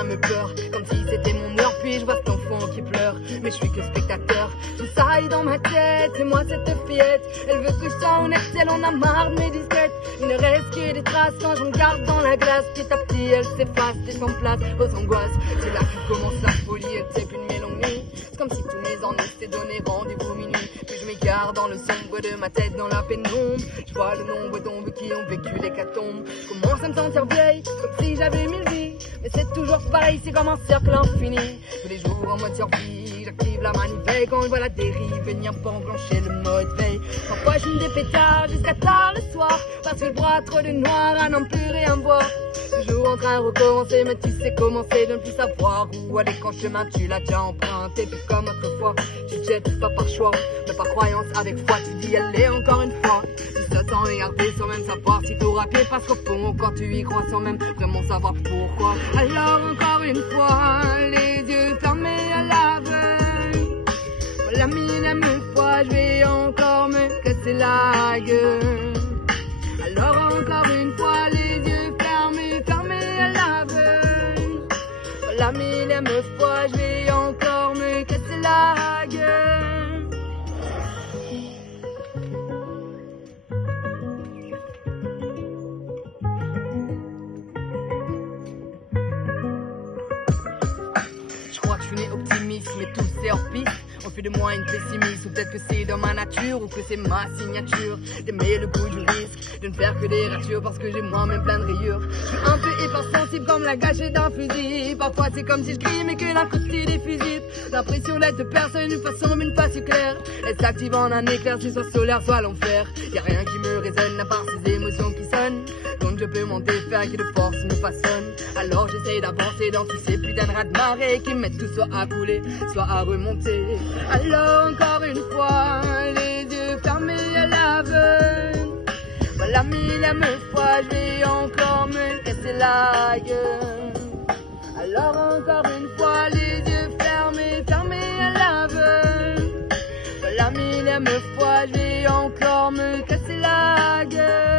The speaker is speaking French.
rien me peur, comme si c'était mon heure. Puis je vois cet enfant qui pleure, mais je suis que spectateur. Tout ça est dans ma tête, et moi cette fillette, elle veut que je sois honnête, elle en a marre de mes disquettes. Il ne reste que des traces quand je regarde dans la glace. Petit à petit elle s'efface, laisse en place aux angoisses. C'est là que commence la folie, et c'est plus une mélancolie. C'est comme si tous mes ennuis s'étaient donné rendez-vous minuit. Puis je m'égare dans le sombre de ma tête, dans la pénombre. Je vois le nombre d'ombres qui ont vécu l'hécatombe. Je commence à me sentir vieille, comme si j'avais 1000 vies. Mais c'est toujours pareil, c'est comme un cercle infini. Tous les jours en mode survie, j'active la manivelle quand je vois la dérive venir pour enclencher le mode veille. Parfois je me des pétards jusqu'à tard le soir, parce que je bois trop de noir à n'en plus rien voir. Toujours en train de recommencer, mais tu sais comment c'est de ne plus savoir où aller quand chemin tu l'as déjà emprunté. Puis comme autrefois, tu te jettes pas par choix, mais par croyance avec foi, tu dis aller encore une fois. Tu te sens regarder sans même savoir si t'auras pied, parce qu'au fond, quand tu y crois sans même vraiment savoir pourquoi. Alors encore une fois, les yeux fermés à l'aveugle. La millième fois, je vais encore me casser la gueule. Alors encore une fois, les yeux fermés à l'aveugle. La millième fois, je vais encore me casser la gueule. Je crois que je suis né optimiste, mais tout c'est hors piste. On fait de moi une pessimiste, ou peut-être que c'est dans ma nature, ou que c'est ma signature d'aimer le goût du risque, de ne faire que des ratures parce que j'ai moi-même plein de rayures. Je suis un peu hypersensible comme la gâchette d'un fusil. Parfois c'est comme si je crie mais que d'un coup c'est diffusif. L'impression d'être personne une façon mais une pas si claire. Elle s'active en un éclair, c'est soit solaire soit l'enfer. Y'a rien qui me résonne à part ces émotions qui sonnent. Donc je peux m'en défaire qui de force me façonne. Alors j'essaye d'avancer dans tous ces putains de raz-de-marée qui me mettent tout soit à couler, soit à remonter. Alors encore une fois, les yeux fermés à l'aveugle. La millième fois, je vais encore me casser la gueule. Alors encore une fois, les yeux fermés à l'aveugle. La millième fois, je vais encore me casser la gueule.